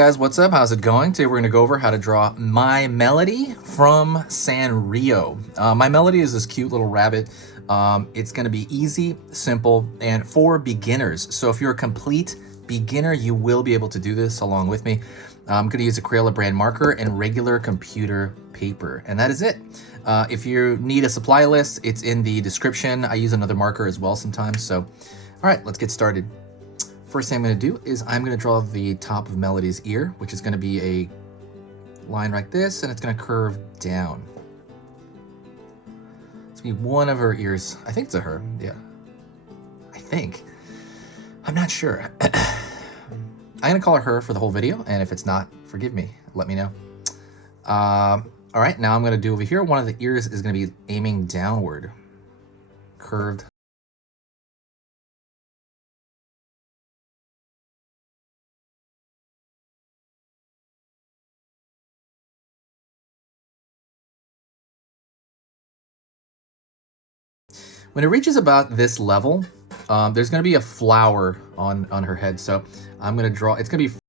Guys, what's up? How's it going? Today we're going to go over how to draw My Melody from Sanrio. My Melody is this cute little rabbit. It's going to be easy, simple, and for beginners. So if you're a complete beginner, you will be able to do this along with me. I'm going to use a Crayola brand marker and regular computer paper, and that is it. If you need a supply list, it's in the description. I use another marker as well sometimes. So, all right, let's get started. First thing I'm going to do is I'm going to draw the top of Melody's ear, which is going to be a line like this, and it's going to curve down. It's going to be one of her ears. I think it's a her. Yeah. I think. I'm not sure. I'm going to call her for the whole video, and if it's not, forgive me. Let me know. All right, now I'm going to do over here. One of the ears is going to be aiming downward, curved. When it reaches about this level, there's going to be a flower on her head. So I'm going to draw, it's going to be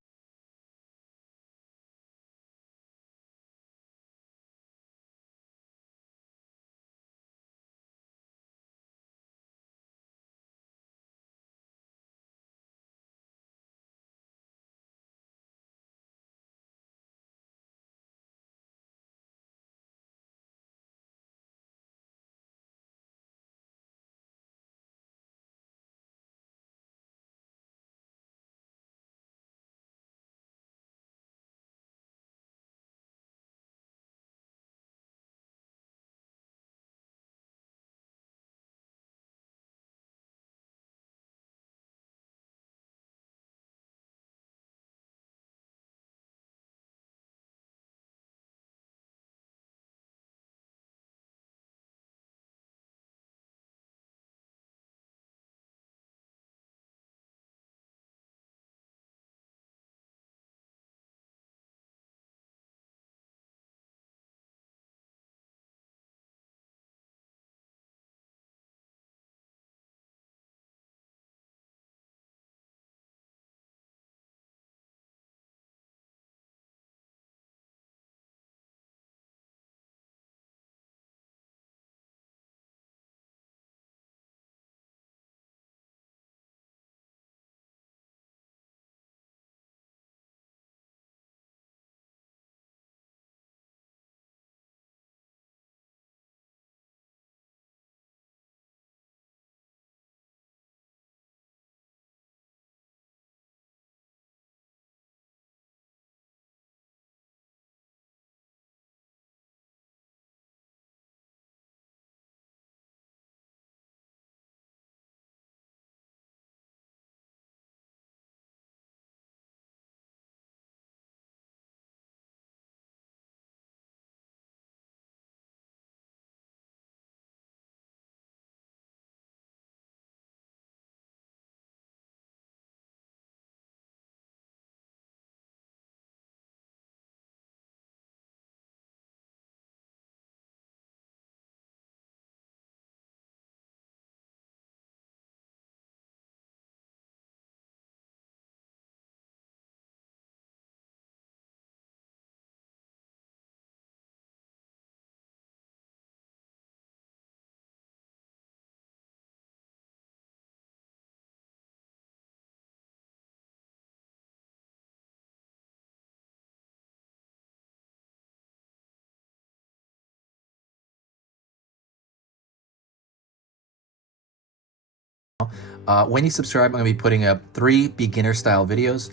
when you subscribe, I'm going to be putting up 3 beginner style videos.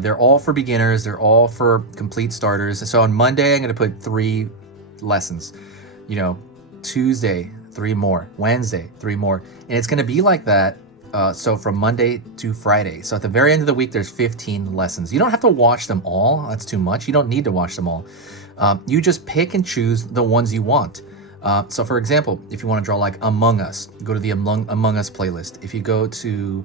They're all for beginners. They're all for complete starters. So on Monday, I'm going to put 3 lessons. You know, Tuesday, 3 more. Wednesday, 3 more. And it's going to be like that. So from Monday to Friday. So at the very end of the week, there's 15 lessons. You don't have to watch them all. That's too much. You don't need to watch them all. You just pick and choose the ones you want. So for example, if you want to draw like Among Us, go to the Among Us playlist. If you go to,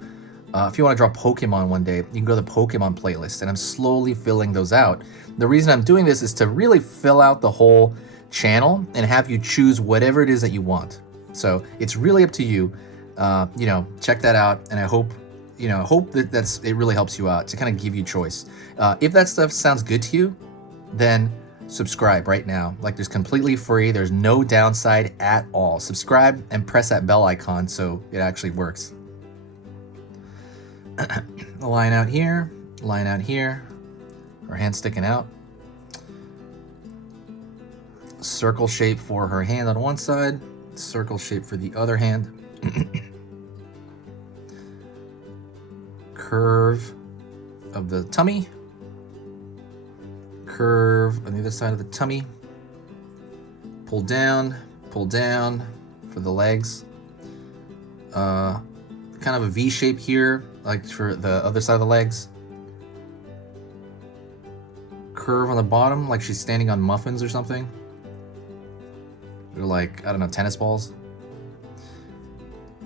if you want to draw Pokemon one day, you can go to the Pokemon playlist, and I'm slowly filling those out. The reason I'm doing this is to really fill out the whole channel and have you choose whatever it is that you want. So it's really up to you. You know, check that out, and I hope you know, hope that it really helps you out to kind of give you choice. If that stuff sounds good to you, then subscribe right now. Like, there's completely free. There's no downside at all. Subscribe and press that bell icon so it actually works. A line out here, line out here, her hand sticking out. Circle shape for her hand on one side, circle shape for the other hand. Curve of the tummy, curve on the other side of the tummy. Pull down for the legs. Kind of a V shape here, like for the other side of the legs. Curve on the bottom, like she's standing on muffins or something. Or like, I don't know, tennis balls.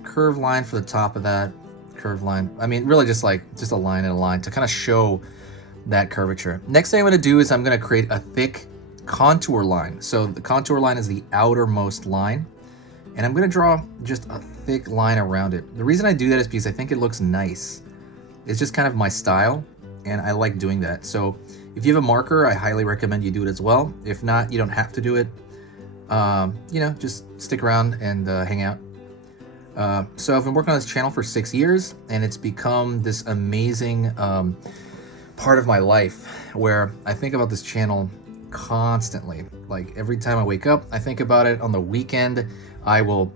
Curve line for the top of that. Curve line. I mean, really just a line and a line to kind of show that curvature. Next thing I'm going to do is I'm going to create a thick contour line. So the contour line is the outermost line. And I'm going to draw just a thick line around it. The reason I do that is because I think it looks nice. It's just kind of my style, and I like doing that. So if you have a marker, I highly recommend you do it as well. If not, you don't have to do it. You know, just stick around and hang out. So I've been working on this channel for 6 years, and it's become this amazing part of my life where I think about this channel constantly. Like, every time I wake up, I think about it. On the weekend, I will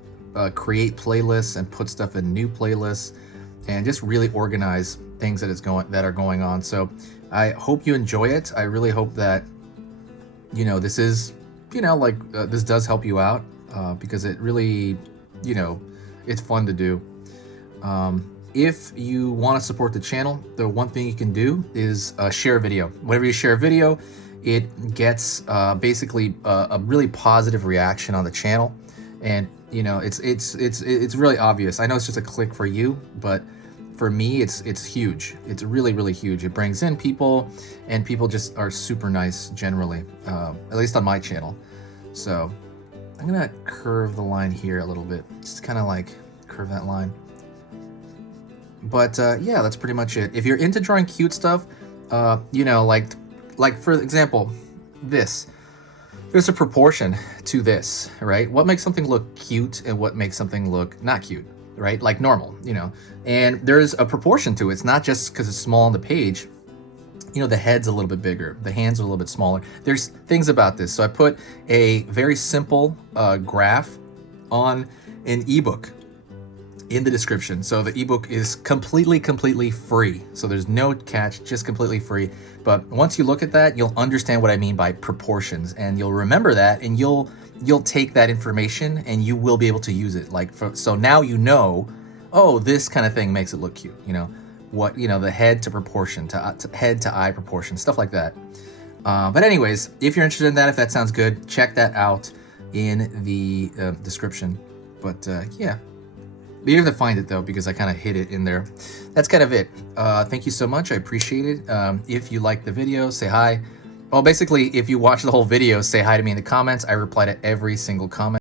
create playlists and put stuff in new playlists and just really organize things that are going on. So I hope you enjoy it. I really hope that, you know, this is, you know, like this does help you out because it really, you know, it's fun to do. If you want to support the channel, the one thing you can do is share a video. Whenever you share a video, it gets basically a really positive reaction on the channel, and you know, it's really obvious. I know it's just a click for you, but for me, it's huge. It's really huge. It brings in people, and people just are super nice generally, at least on my channel. So I'm gonna curve the line here a little bit, just kind of like curve that line. But yeah, that's pretty much it. If you're into drawing cute stuff, you know, like for example, there's a proportion to this, right? What makes something look cute and what makes something look not cute, right? Like normal, you know, and there's a proportion to it. It's not just because it's small on the page. You know, the head's a little bit bigger, the hands are a little bit smaller. There's things about this. So I put a very simple graph on an ebook in the description. So the ebook is completely free. So there's no catch, just completely free. But once you look at that, you'll understand what I mean by proportions, and you'll remember that, and you'll take that information and you will be able to use it. So now you know, oh, this kind of thing makes it look cute. You know what? You know, the head to proportion, to head to eye proportion, stuff like that. But anyways, if you're interested in that, if that sounds good, check that out in the description. But yeah. You have to find it though, because I kind of hid it in there. That's kind of it. Thank you so much. I appreciate it. If you like the video, say hi. Well, basically, if you watch the whole video, say hi to me in the comments. I reply to every single comment.